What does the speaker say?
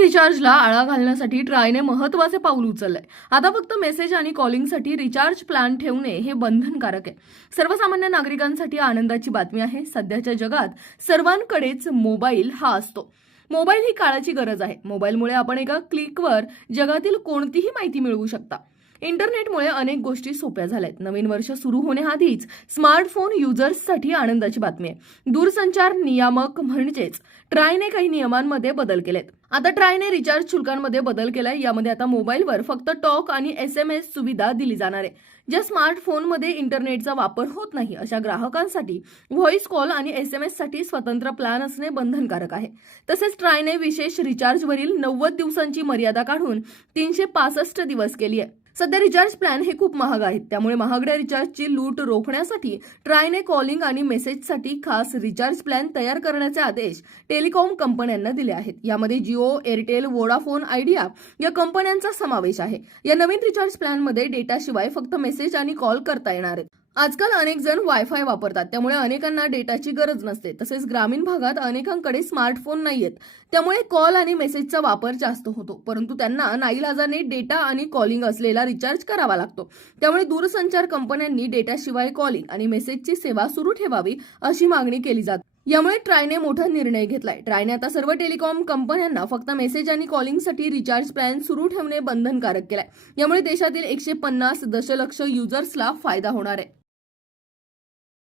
रिचार्जला आळा घालण्यासाठी ट्रायने महत्त्वाचे पाऊल उचललंय. आता फक्त मेसेज आणि कॉलिंगसाठी रिचार्ज प्लॅन ठेवणे हे बंधनकारक आहे. सर्वसामान्य नागरिकांसाठी आनंदाची बातमी आहे. सध्याच्या जगात सर्वांकडेच मोबाईल हा असतो. मोबाईल ही काळाची गरज आहे. मोबाईलमुळे आपण एका क्लिकवर जगातील कोणतीही माहिती मिळवू शकता. इंटरनेटमुळे अनेक गोष्टी सोप्या झाल्या आहेत नवीन वर्ष सुरू होण्याआधीच स्मार्टफोन युजर्ससाठी आनंदाची बातमी आहे. दूरसंचार नियामक म्हणजेच ट्रायने काही नियमांमध्ये बदल केलेत. आता ट्रायने रिचार्ज शुल्कांमध्ये बदल केलाय. यामध्ये आता मोबाईलवर फक्त टॉक आणि एस एम एस सुविधा दिली जाणार आहे. ज्या स्मार्टफोनमध्ये इंटरनेटचा वापर होत नाही अशा ग्राहकांसाठी व्हॉइस कॉल आणि एस एम एससाठी स्वतंत्र प्लॅन असणे बंधनकारक आहे. तसेच ट्रायने विशेष रिचार्जवरील नव्वद दिवसांची मर्यादा काढून तीनशे पासष्ट दिवस केली आहे. सध्या रिचार्ज प्लॅन हे खूप महाग आहेत. त्यामुळे महागड्या रिचार्जची लूट रोखण्यासाठी ट्रायने कॉलिंग आणि मेसेजसाठी खास रिचार्ज प्लॅन तयार करण्याचे आदेश टेलिकॉम कंपन्यांना दिले आहेत. यामध्ये जिओ एअरटेल वोडाफोन आयडिया या कंपन्यांचा समावेश आहे. या नवीन रिचार्ज प्लॅनमध्ये डेटाशिवाय फक्त मेसेज आणि कॉल करता येणार आहेत. आजकाल अनेक जण वायफाय वापरतात त्यामुळे अनेकांना डेटाची गरज नसते. तसेच ग्रामीण भागात अनेकांकडे स्मार्टफोन नाहीयेत. त्यामुळे कॉल आणि मेसेजचा वापर जास्त होतो. परंतु त्यांना नाईलाजाने डेटा आणि कॉलिंग असलेला रिचार्ज करावा लागतो. त्यामुळे दूरसंचार कंपन्यांनी डेटाशिवाय कॉलिंग आणि मेसेजची सेवा सुरू ठेवावी अशी मागणी केली जाते. यामुळे ट्रायने मोठा निर्णय घेतलाय. ट्रायने आता सर्व टेलिकॉम कंपन्यांना फक्त मेसेज आणि कॉलिंगसाठी रिचार्ज प्लॅन सुरू ठेवणे बंधनकारक केलाय. यामुळे देशातील एकशे पन्नास दशलक्ष युजर्सला फायदा होणार आहे.